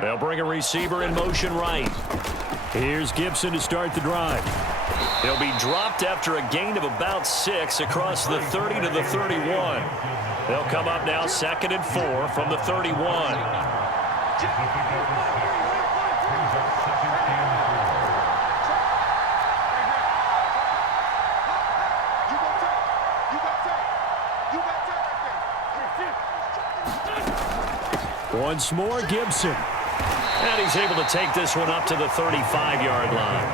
They'll bring a receiver in motion right. Here's Gibson to start the drive. He'll be dropped after a gain of about 6 across the 30 to the 31. They'll come up now 2nd and 4 from the 31. Once more, Gibson. And he's able to take this one up to the 35-yard line.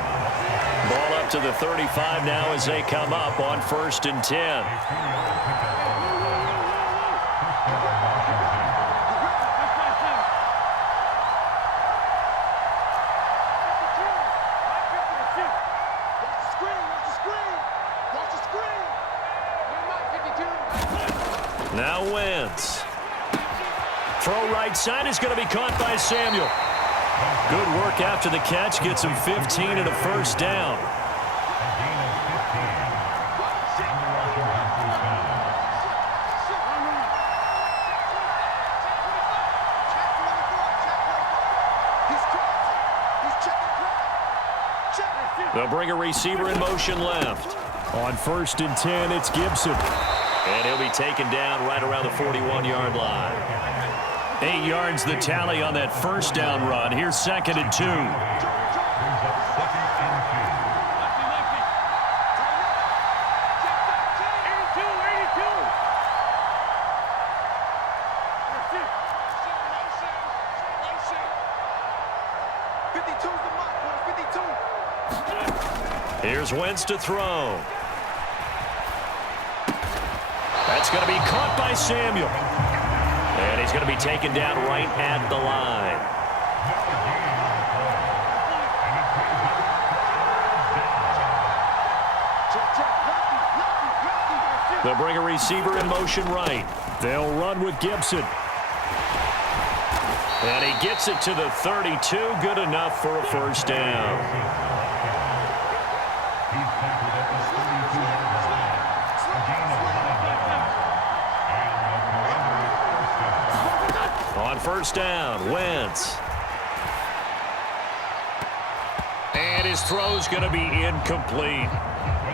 Ball up to the 35 now as they come up on 1st and 10. Now Wentz. Throw right side is going to be caught by Samuel. Good work after the catch. Gets him 15 and a 1st down. They'll bring a receiver in motion left. On 1st and 10, it's Gibson. And he'll be taken down right around the 41-yard line. 8 yards the tally on that 1st down run. Here's 2nd and 2. Here's Wentz to throw. That's going to be caught by Samuel. And he's going to be taken down right at the line. They'll bring a receiver in motion right. They'll run with Gibson. And he gets it to the 32. Good enough for a 1st down. On 1st down, Wentz. And his throw's going to be incomplete.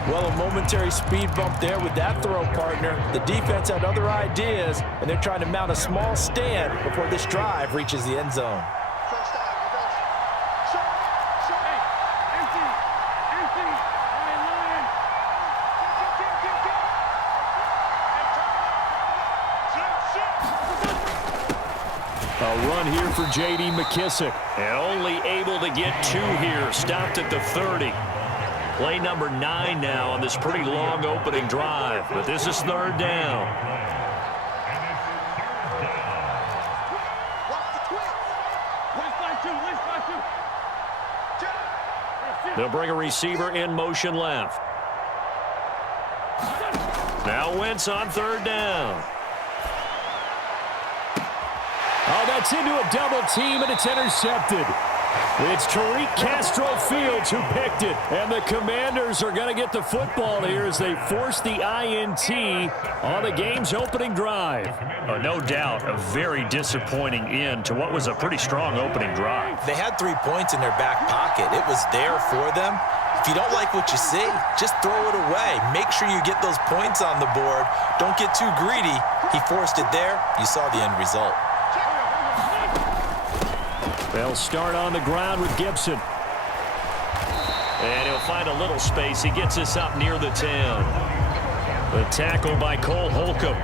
Well, a momentary speed bump there with that throw, partner. The defense had other ideas, and they're trying to mount a small stand before this drive reaches the end zone. A run here for J.D. McKissick. And only able to get 2 here. Stopped at the 30. Play number 9 now on this pretty long opening drive. But this is 3rd down. They'll bring a receiver in motion left. Now Wentz on 3rd down. Oh, that's into a double team, and it's intercepted. It's Tariq Castro-Fields who picked it. And the Commanders are going to get the football here as they force the INT on the game's opening drive. No doubt, a very disappointing end to what was a pretty strong opening drive. They had 3 points in their back pocket. It was there for them. If you don't like what you see, just throw it away. Make sure you get those points on the board. Don't get too greedy. He forced it there. You saw the end result. They'll start on the ground with Gibson. And he'll find a little space. He gets us up near the 10. The tackle by Cole Holcomb.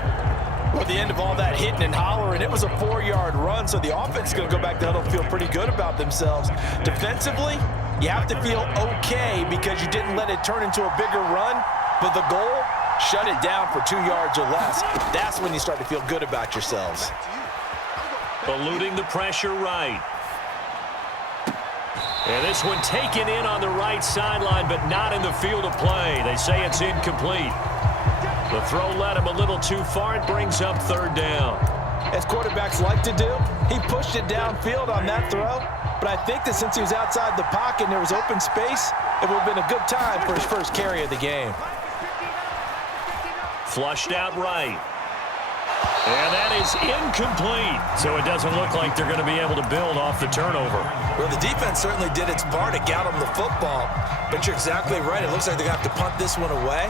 Well, the end of all that hitting and hollering, it was a 4-yard run, so the offense is going to go back down and feel pretty good about themselves. Defensively, you have to feel okay because you didn't let it turn into a bigger run, but the goal, shut it down for 2 yards or less. That's when you start to feel good about yourselves. Eluding the pressure right. And this one taken in on the right sideline, but not in the field of play. They say it's incomplete. The throw led him a little too far. It brings up 3rd down. As quarterbacks like to do, he pushed it downfield on that throw. but I think that since he was outside the pocket and there was open space, it would have been a good time for his first carry of the game. Flushed out right. And that is incomplete. So it doesn't look like they're going to be able to build off the turnover. Well, the defense certainly did its part to get them the football, but you're exactly right. It looks like they're going to have to punt this one away.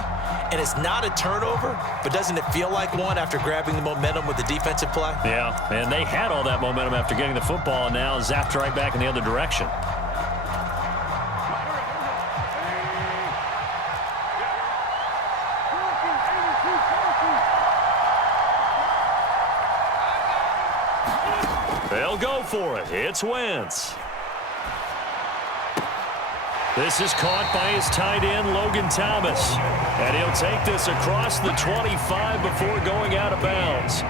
And it's not a turnover, but doesn't it feel like one after grabbing the momentum with the defensive play? Yeah, and they had all that momentum after getting the football, and now zapped right back in the other direction. They'll go for it. It's Wentz. This is caught by his tight end, Logan Thomas. And he'll take this across the 25 before going out of bounds.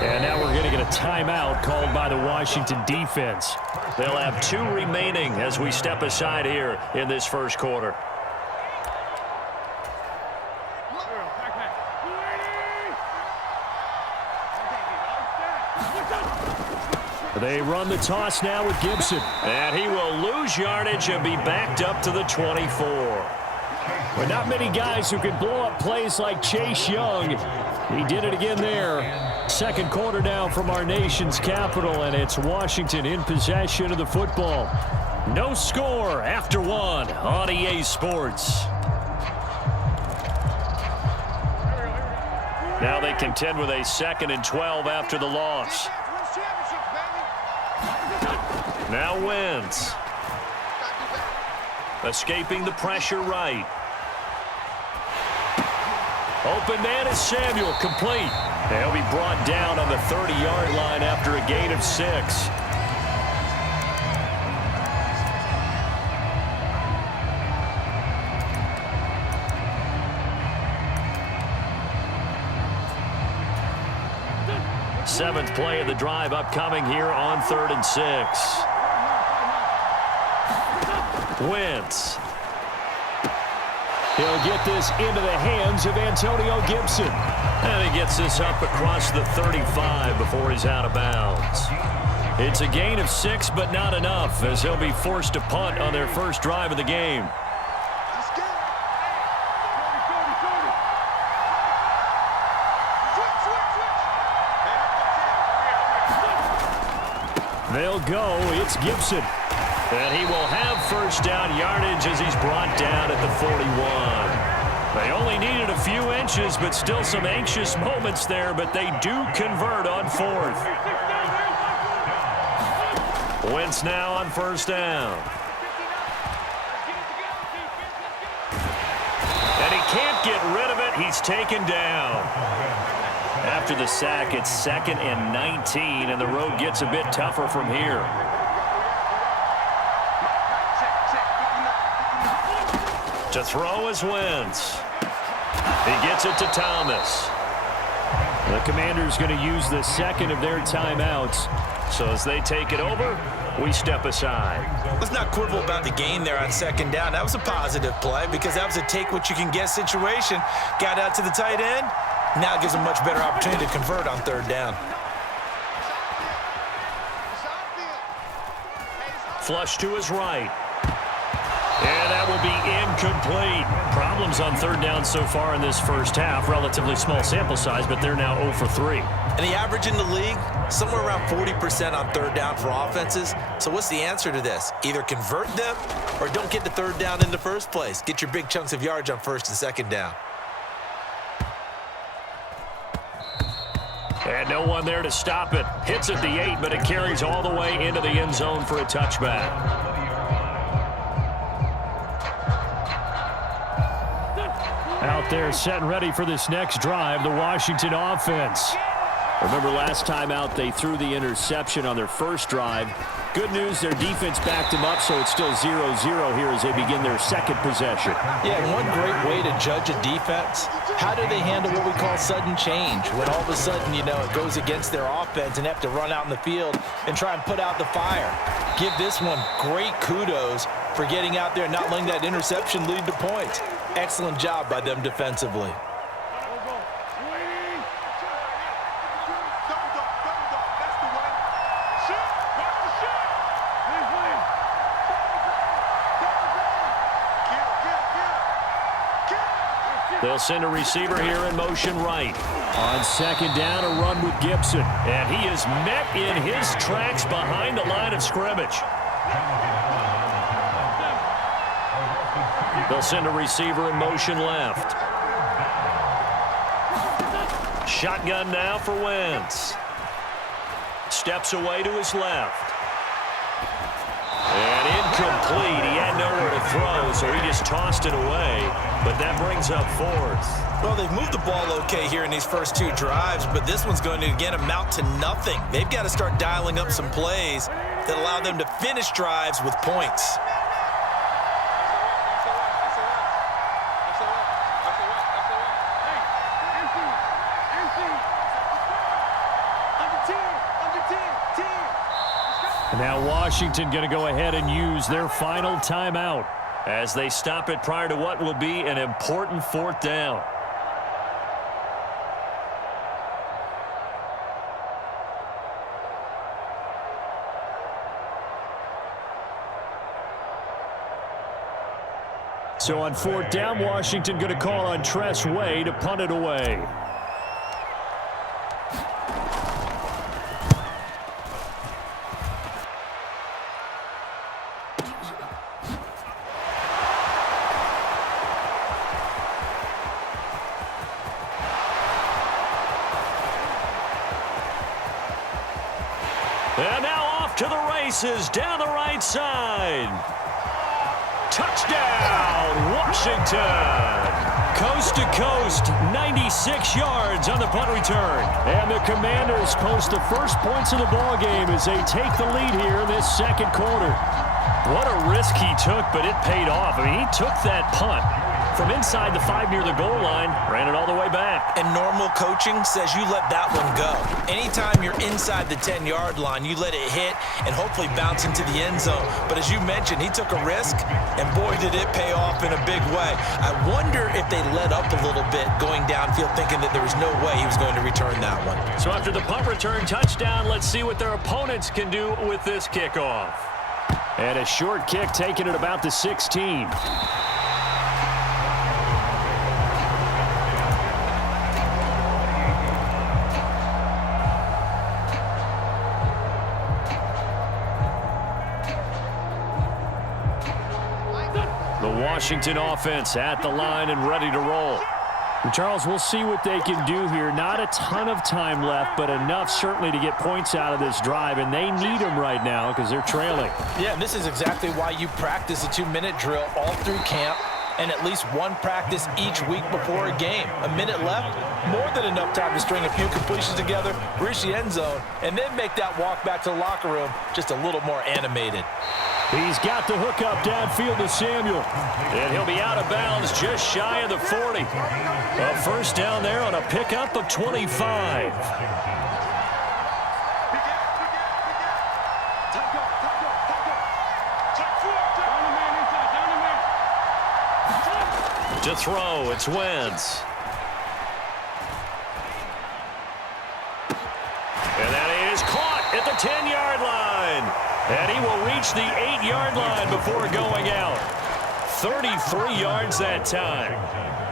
And now we're going to get a timeout called by the Washington defense. They'll have 2 remaining as we step aside here in this first quarter. They run the toss now with Gibson. And he will lose yardage and be backed up to the 24. But not many guys who can blow up plays like Chase Young. He did it again there. Second quarter now from our nation's capital, and it's Washington in possession of the football. No score after 1 on EA Sports. Now they contend with a 2nd and 12 after the loss. Now Wentz. Escaping the pressure right. Open man is Samuel, complete. He'll be brought down on the 30-yard line after a gain of 6. Seventh play of the drive upcoming here on 3rd and 6. Wentz. He'll get this into the hands of Antonio Gibson. And he gets this up across the 35 before he's out of bounds. It's a gain of 6, but not enough, as they'll be forced to punt on their first drive of the game. They'll go. It's Gibson. And he will have first down yardage as he's brought down at the 41. They only needed a few inches, but still some anxious moments there, but they do convert on 4th. Wentz now on first down. And he can't get rid of it. He's taken down. After the sack, it's 2nd and 19, and the road gets a bit tougher from here. To throw is Wentz. He gets it to Thomas. The Commanders going to use the 2nd of their timeouts. So as they take it over, we step aside. Let's not quibble about the gain there on 2nd down. That was a positive play because that was a take-what-you-can-get situation. Got out to the tight end. Now it gives them a much better opportunity to convert on 3rd down. Flush to his right. And that will be incomplete. Problems on 3rd down so far in this first half. Relatively small sample size, but they're now 0 for 3. And the average in the league, somewhere around 40% on 3rd down for offenses. So what's the answer to this? Either convert them or don't get to 3rd down in the first place. Get your big chunks of yards on 1st and 2nd down. And no one there to stop it. Hits at the 8, but it carries all the way into the end zone for a touchback. Out there set and ready for this next drive, the Washington offense. Remember last time out they threw the interception on their first drive. Good news, their defense backed them up, so it's still 0-0 here as they begin their 2nd possession. Yeah, and one great way to judge a defense, how do they handle what we call sudden change? When all of a sudden, you know, it goes against their offense and have to run out in the field and try and put out the fire. Give this one great kudos for getting out there and not letting that interception lead to points. Excellent job by them defensively. They'll send a receiver here in motion right. On second down, a run with Gibson. And he is met in his tracks behind the line of scrimmage. They'll send a receiver in motion left. Shotgun now for Wentz. Steps away to his left. And incomplete. He had nowhere to throw, so he just tossed it away. But that brings up fourth. Well, they've moved the ball okay here in these first two drives, but this one's going to, again, amount to nothing. They've got to start dialing up some plays that allow them to finish drives with points. Now Washington going to go ahead and use their final timeout as they stop it prior to what will be an important fourth down. So on fourth down, Washington going to call on Tress Way to punt it away. And now off to the races down the right side. Touchdown, Washington. Coast to coast, 96 yards on the punt return. And the Commanders post the first points of the ball game as they take the lead here in this second quarter. What a risk he took, but it paid off. I mean, he took that punt from inside the 5 near the goal line, ran it all the way back. And normal coaching says you let that one go. Anytime you're inside the 10-yard line, you let it hit and hopefully bounce into the end zone. But as you mentioned, he took a risk, and boy, did it pay off in a big way. I wonder if they let up a little bit going downfield, thinking that there was no way he was going to return that one. So after the punt return touchdown, let's see what their opponents can do with this kickoff. And a short kick taken at about the 16. The Washington offense at the line and ready to roll. And Charles, we'll see what they can do here. Not a ton of time left, but enough certainly to get points out of this drive, and they need them right now because they're trailing. Yeah, and this is exactly why you practice a 2-minute drill all through camp and at least one practice each week before a game. A minute left, more than enough time to string a few completions together, reach the end zone, and then make that walk back to the locker room just a little more animated. He's got the hook up downfield to Samuel. And he'll be out of bounds just shy of the 40. A first down there on a pickup of 25. To throw, it's Wentz. And that is caught at the 10-yard line. And he will reach the 8-yard line before going out. 33 yards that time.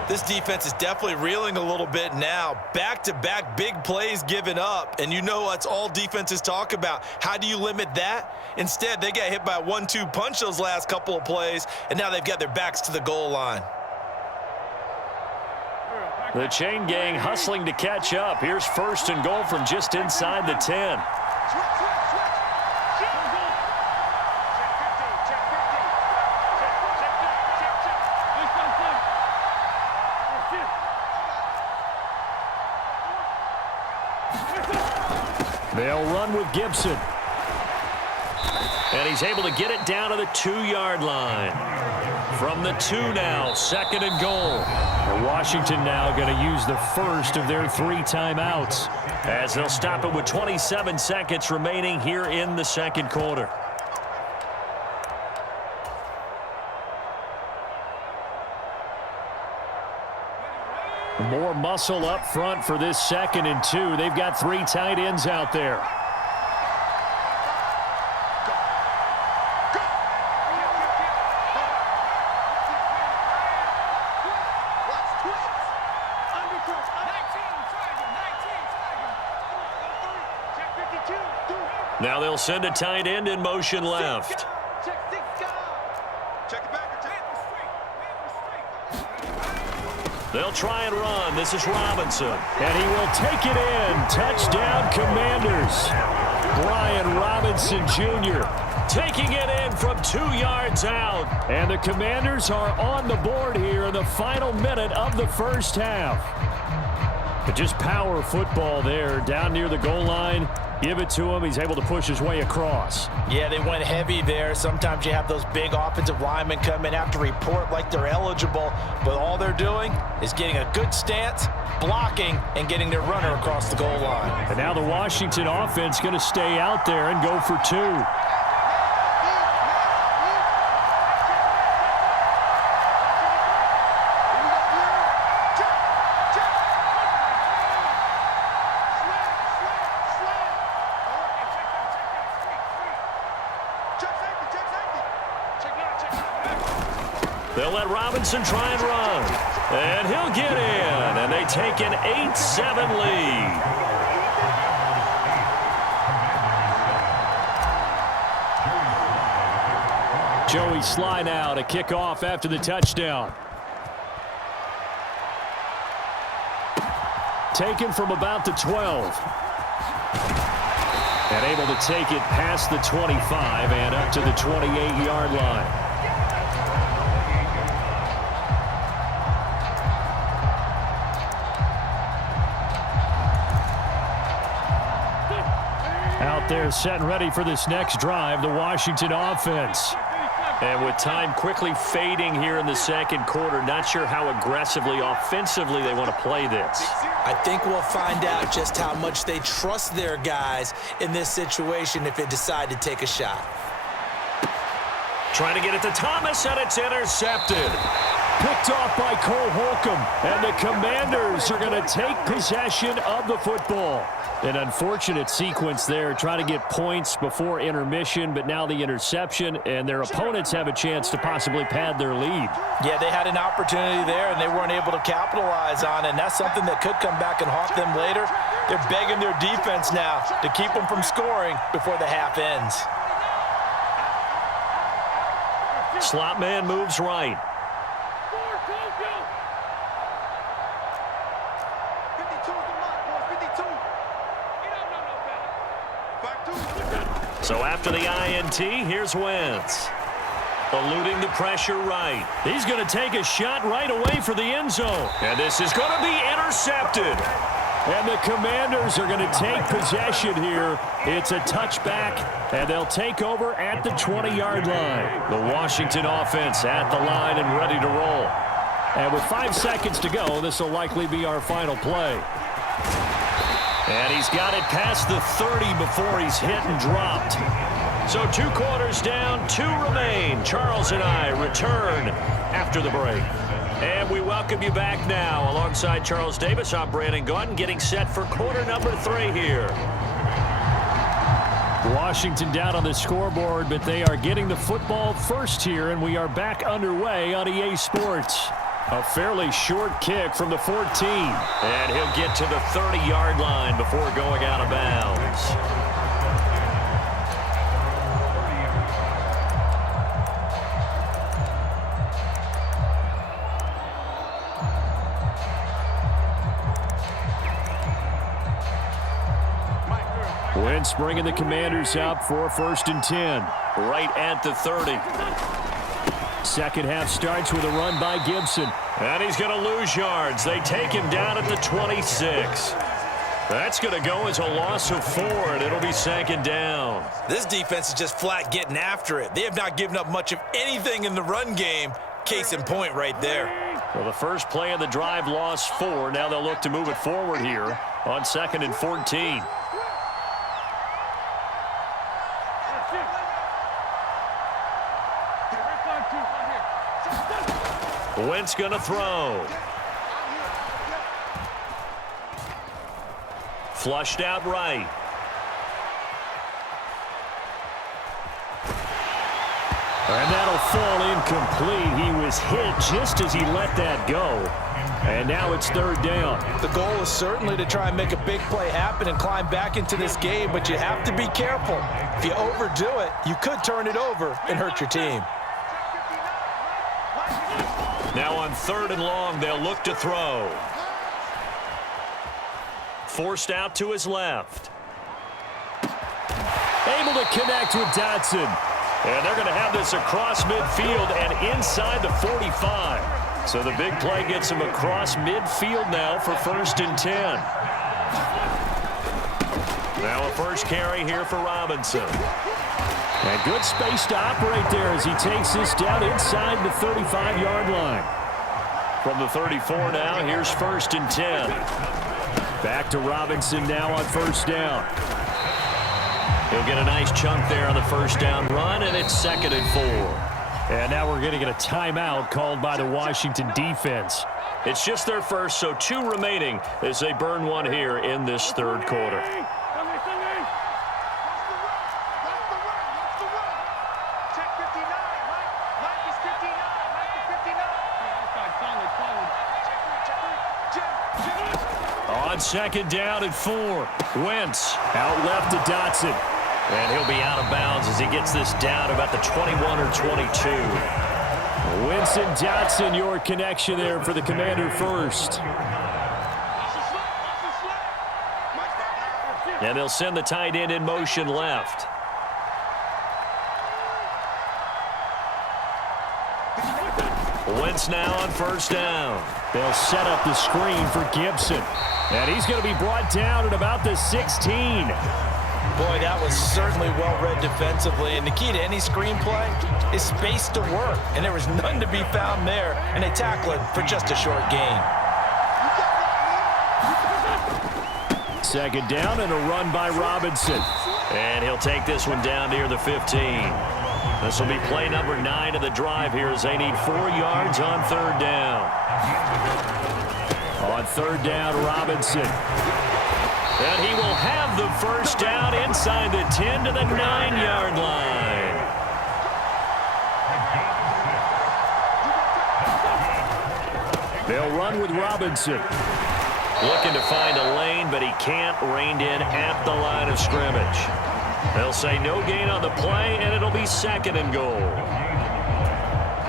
This defense is definitely reeling a little bit now. Back-to-back big plays given up. And you know that's all defenses talk about. How do you limit that? Instead, they got hit by a 1-2 punch those last couple of plays, and now they've got their backs to the goal line. The chain gang hustling to catch up. Here's first and goal from just inside the 10. They'll run with Gibson. And he's able to get it down to the 2-yard line. From the 2 now, second and goal. And Washington now going to use the first of their 3 timeouts as they'll stop it with 27 seconds remaining here in the second quarter. More muscle up front for this second and 2. They've got 3 tight ends out there. Now they'll send a tight end in motion left. They'll try and run. This is Robinson. And he will take it in. Touchdown, Commanders. Brian Robinson Jr. taking it in from 2 yards out. And the Commanders are on the board here in the final minute of the first half. But just power football there down near the goal line. Give it to him. He's able to push his way across. Yeah, they went heavy there. Sometimes you have those big offensive linemen come in, have to report like they're eligible, but all they're doing is getting a good stance, blocking, and getting their runner across the goal line. And now the Washington offense going to stay out there and go for 2. They'll let Robinson try and run. And he'll get in. And they take an 8-7 lead. Joey Slye now to kick off after the touchdown. Taken from about the 12. And able to take it past the 25 and up to the 28-yard line. Out there set and ready for this next drive, the Washington offense. And with time quickly fading here in the second quarter, not sure how aggressively, offensively they want to play this. I think we'll find out just how much they trust their guys in this situation if they decide to take a shot. Trying to get it to Thomas, and it's intercepted. Picked off by Cole Holcomb, and the Commanders are going to take possession of the football. An unfortunate sequence there, trying to get points before intermission, but now the interception, and their opponents have a chance to possibly pad their lead. Yeah, they had an opportunity there, and they weren't able to capitalize on it, and that's something that could come back and haunt them later. They're begging their defense now to keep them from scoring before the half ends. Slot man moves right. So after the INT, here's Wentz. Eluding the pressure right. He's going to take a shot right away for the end zone. And this is going to be intercepted. And the Commanders are going to take possession here. It's a touchback, and they'll take over at the 20-yard line. The Washington offense at the line and ready to roll. And with 5 seconds to go, this will likely be our final play. And he's got it past the 30 before he's hit and dropped. So 2 quarters down, 2 remain. Charles and I return after the break. And we welcome you back now. Alongside Charles Davis, I'm Brandon Gaudin, getting set for quarter number 3 here. Washington down on the scoreboard, but they are getting the football first here, and we are back underway on EA Sports. A fairly short kick from the 14. And he'll get to the 30-yard line before going out of bounds. Wentz bringing the Commanders up for 1st and 10. Right at the 30. Second half starts with a run by Gibson. And he's going to lose yards. They take him down at the 26. That's going to go as a loss of 4, and it'll be 2nd down. This defense is just flat getting after it. They have not given up much of anything in the run game. Case in point right there. Well, the first play of the drive lost 4. Now they'll look to move it forward here on 2nd and 14. Wentz going to throw. Flushed out right. And that'll fall incomplete. He was hit just as he let that go. And now it's third down. The goal is certainly to try and make a big play happen and climb back into this game, but you have to be careful. If you overdo it, you could turn it over and hurt your team. Now on 3rd and long, they'll look to throw. Forced out to his left. Able to connect with Dotson. And they're going to have this across midfield and inside the 45. So the big play gets him across midfield now for 1st and 10. Now a first carry here for Robinson. And good space to operate there as he takes this down inside the 35-yard line. From the 34 now, here's 1st and 10. Back to Robinson now on 1st down. He'll get a nice chunk there on the 1st down run, and it's 2nd and 4. And now we're going to get a timeout called by the Washington defense. It's just their first, so 2 remaining as they burn one here in this 3rd quarter. On 2nd down and 4, Wentz out left to Dotson. And he'll be out of bounds as he gets this down about the 21 or 22. Wentz and Dotson, your connection there for the Commander first. And they'll send the tight end in motion left. Wentz now on 1st down. They'll set up the screen for Gibson. And he's going to be brought down at about the 16. Boy, that was certainly well-read defensively. And the key to any screenplay is space to work. And there was none to be found there. And they tackle it for just a short gain. 2nd down and a run by Robinson. And he'll take this one down near the 15. This will be play number 9 of the drive here as they need 4 yards on 3rd down. On 3rd down, Robinson. And he will have the 1st down inside the 10 to the 9-yard line. They'll run with Robinson. Looking to find a lane, but he can't. Reined in at the line of scrimmage. They'll say no gain on the play, and it'll be 2nd and goal.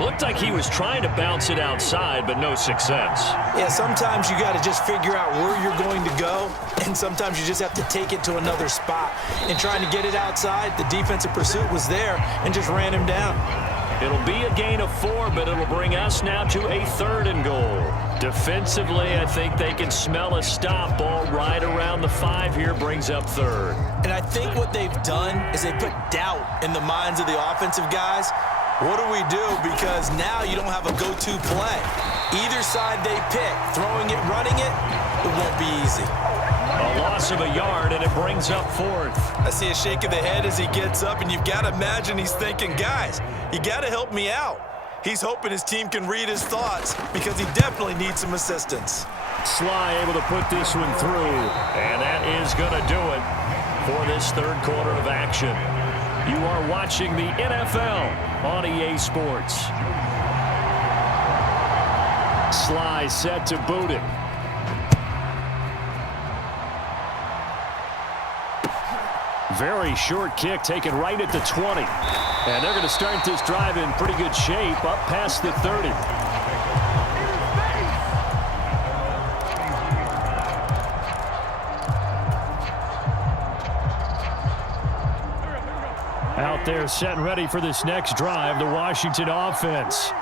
Looked like he was trying to bounce it outside, but no success. Yeah, sometimes you got to just figure out where you're going to go, and sometimes you just have to take it to another spot. And trying to get it outside, the defensive pursuit was there and just ran him down. It'll be a gain of 4, but it'll bring us now to a 3rd and goal. Defensively, I think they can smell a stop ball right around the 5 here, brings up 3rd. And I think what they've done is they put doubt in the minds of the offensive guys. What do we do? Because now you don't have a go-to play. Either side they pick, throwing it, running it, it won't be easy. A loss of a yard, and it brings up 4th. I see a shake of the head as he gets up, and you've got to imagine he's thinking, guys, you got to help me out. He's hoping his team can read his thoughts because he definitely needs some assistance. Sly able to put this one through, and that is going to do it for this 3rd quarter of action. You are watching the NFL on EA Sports. Sly set to boot it. Very short kick taken right at the 20. And they're going to start this drive in pretty good shape up past the 30. Out there set and ready for this next drive, the Washington offense.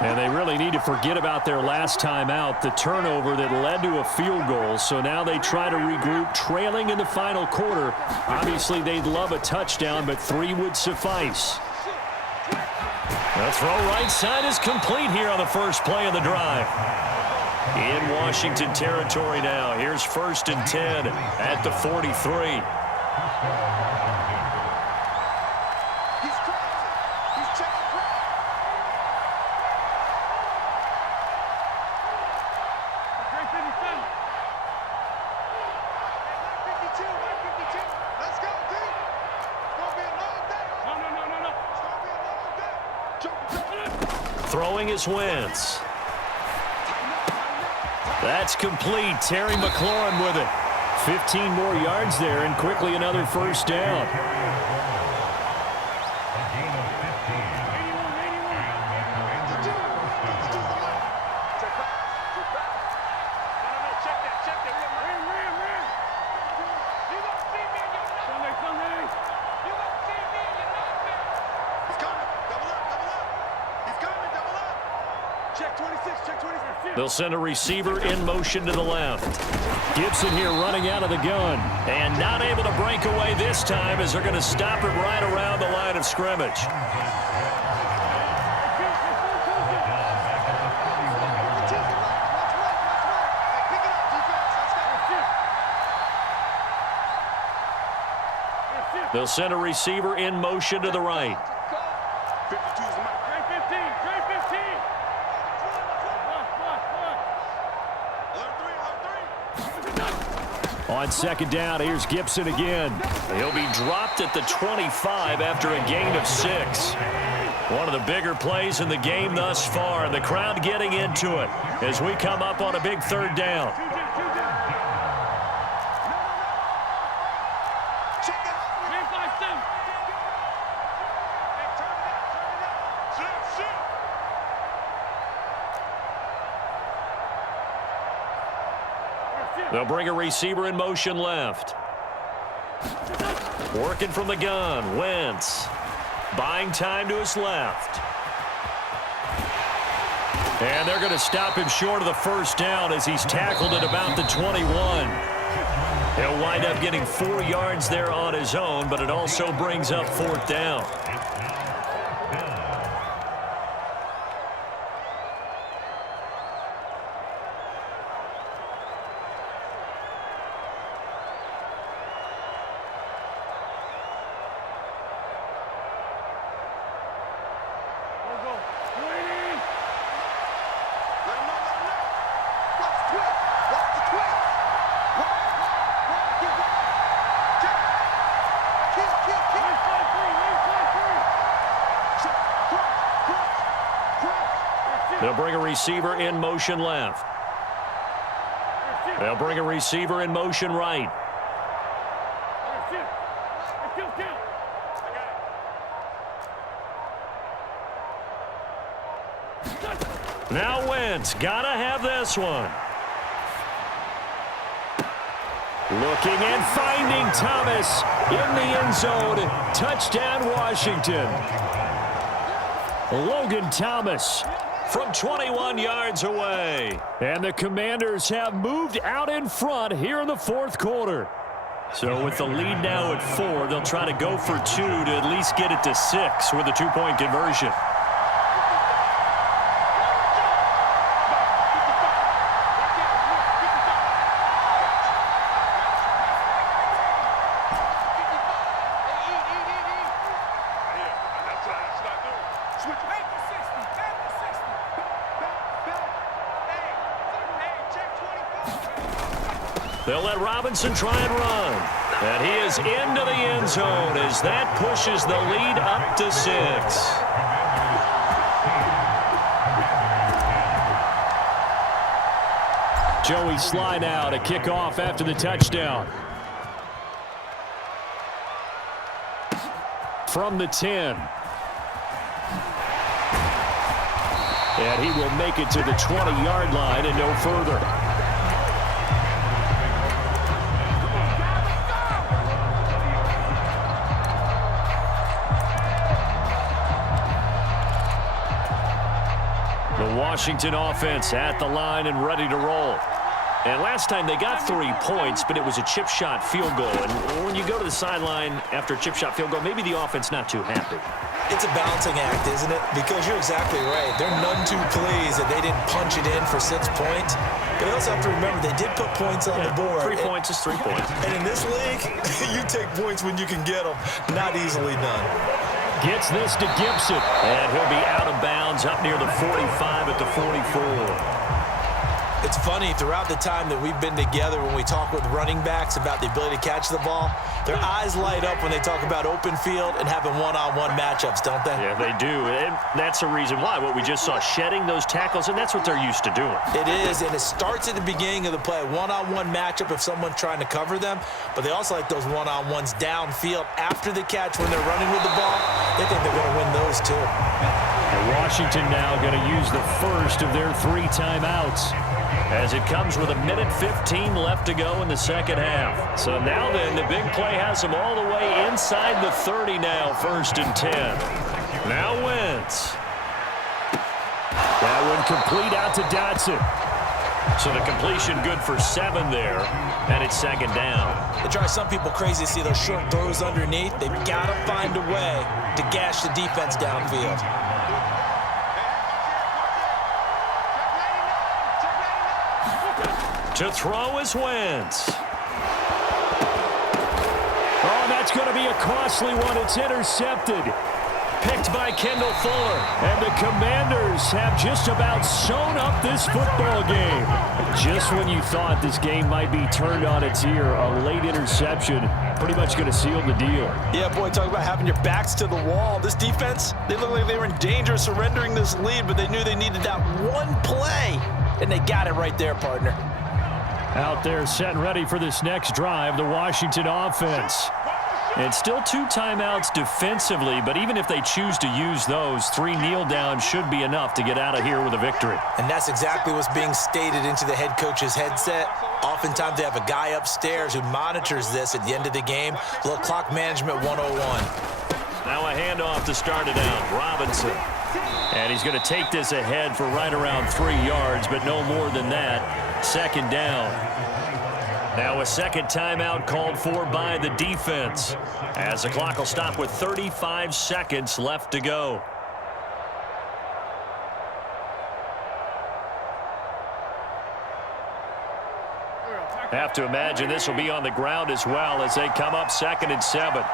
And they really need to forget about their last time out, the turnover that led to a field goal. So now they try to regroup, trailing in the final quarter. Obviously, they'd love a touchdown, but 3 would suffice. The throw right side is complete here on the first play of the drive. In Washington territory now. Here's 1st and 10 at the 43. Throwing is Wentz. That's complete. Terry McLaurin with it. 15 more yards there and quickly another first down. They'll send a receiver in motion to the left. Gibson here running out of the gun. And not able to break away this time as they're going to stop him right around the line of scrimmage. They'll send a receiver in motion to the right. On second down, here's Gibson again. He'll be dropped at the 25 after a gain of 6. One of the bigger plays in the game thus far. The crowd getting into it as we come up on a big third down. They'll bring a receiver in motion left. Working from the gun, Wentz. Buying time to his left. And they're going to stop him short of the first down as he's tackled at about the 21. He'll wind up getting 4 yards there on his own, but it also brings up fourth down. They'll bring a receiver in motion left. They'll bring a receiver in motion right. Now Wentz, gotta have this one. Looking and finding Thomas in the end zone. Touchdown, Washington. Logan Thomas from 21 yards away. And the Commanders have moved out in front here in the fourth quarter. So with the lead now at 4, they'll try to go for 2 to at least get it to 6 with a 2-point conversion. They'll let Robinson try and run. And he is into the end zone as that pushes the lead up to 6. Joey Sly now to kick off after the touchdown. From the 10. And he will make it to the 20-yard line and no further. Washington offense at the line and ready to roll. And last time they got 3 points, but it was a chip shot field goal. And when you go to the sideline after a chip shot field goal, maybe the offense not too happy. It's a balancing act, isn't it? Because you're exactly right. They're none too pleased that they didn't punch it in for 6 points. But you also have to remember they did put points on the board. 3 points is 3 points. And in this league, you take points when you can get them. Not easily done. Gets this to Gibson, and he'll be out of bounds up near the 45 at the 44. It's funny, throughout the time that we've been together when we talk with running backs about the ability to catch the ball, Their eyes light up when they talk about open field and having one-on-one matchups, don't they? Yeah, they do. And that's the reason why. What we just saw, shedding those tackles, and that's what they're used to doing. It is, and it starts at the beginning of the play. One-on-one matchup if someone's trying to cover them, but they also like those one-on-ones downfield after the catch when they're running with the ball. They think they're going to win those too. And Washington now going to use the first of their 3 timeouts, as it comes with 1:15 left to go in the second half. So now then, the big play has them all the way inside the 30 now, 1st and 10. Now Wentz. That one complete out to Dotson. So the completion good for 7 there, and it's 2nd down. It drives some people crazy to see those short throws underneath. They've got to find a way to gash the defense downfield. To throw is Wentz. Oh, that's going to be a costly one. It's intercepted. Picked by Kendall Fuller. And the Commanders have just about sewn up this football game. Just when you thought this game might be turned on its ear, a late interception pretty much going to seal the deal. Yeah, boy, talk about having your backs to the wall. This defense, they look like they were in danger of surrendering this lead, but they knew they needed that one play, and they got it right there, partner. Out there set and ready for this next drive, the Washington offense. And still 2 timeouts defensively, but even if they choose to use those, 3 kneel downs should be enough to get out of here with a victory. And that's exactly what's being stated into the head coach's headset. Oftentimes they have a guy upstairs who monitors this at the end of the game. A little clock management 101. Now a handoff to start it out. Robinson. And he's going to take this ahead for right around 3 yards, but no more than that. 2nd down. Now a second timeout called for by the defense, as the clock will stop with 35 seconds left to go. Have to imagine this will be on the ground as well as they come up 2nd and 7.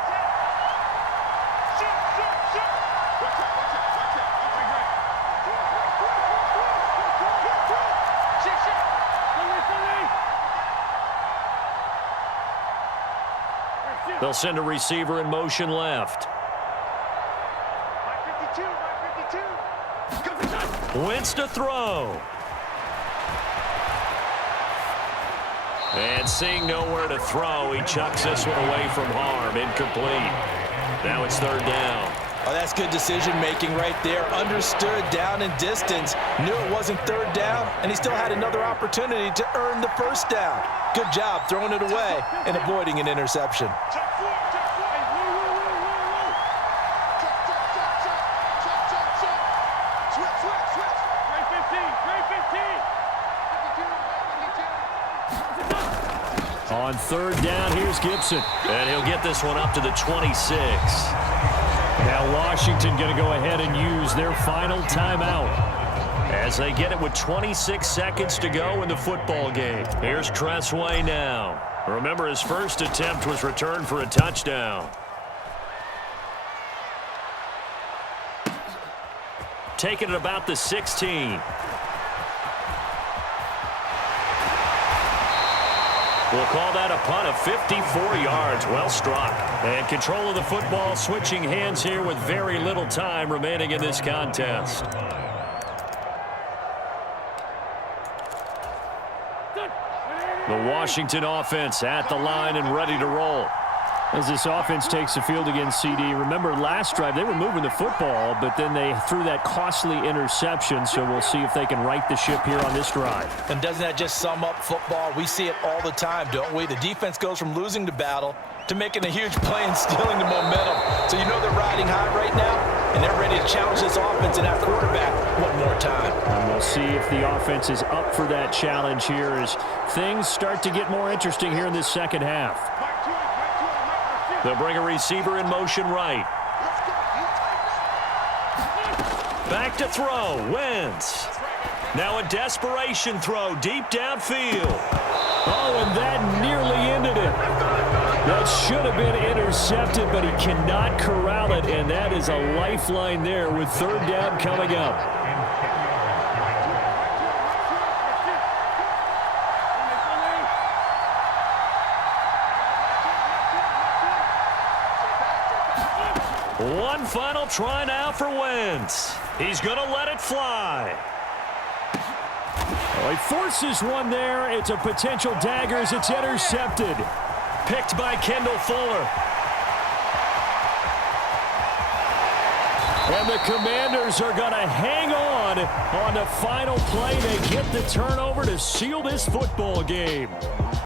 They'll send a receiver in motion left. Wentz to throw. And seeing nowhere to throw, he chucks this one away from harm. Incomplete. Now it's 3rd down. Oh, that's good decision-making right there. Understood down and distance. Knew it wasn't 3rd down, and he still had another opportunity to earn the 1st down. Good job throwing it away and avoiding an interception. On 3rd down, here's Gibson. And he'll get this one up to the 26. Now Washington going to go ahead and use their final timeout as they get it with 26 seconds to go in the football game. Here's Tressway now. Remember, his first attempt was returned for a touchdown. Taking it about the 16. We'll call that a punt of 54 yards. Well struck. And control of the football, switching hands here with very little time remaining in this contest. The Washington offense at the line and ready to roll. As this offense takes the field against CD, remember last drive they were moving the football, but then they threw that costly interception, so we'll see if they can right the ship here on this drive. And doesn't that just sum up football? We see it all the time, don't we? The defense goes from losing the battle to making a huge play and stealing the momentum. So you know they're riding high right now, and they're ready to challenge this offense and that quarterback one more time. And we'll see if the offense is up for that challenge here as things start to get more interesting here in this second half. They'll bring a receiver in motion right. Back to throw. Wentz. Now a desperation throw deep downfield. Oh, and that nearly ended it. That should have been intercepted, but he cannot corral it, and that is a lifeline there with 3rd down coming up. One final try now for Wentz. He's going to let it fly. Well, he forces one there. It's a potential dagger as it's intercepted. Picked by Kendall Fuller. And the Commanders are going to hang on the final play. They get the turnover to seal this football game.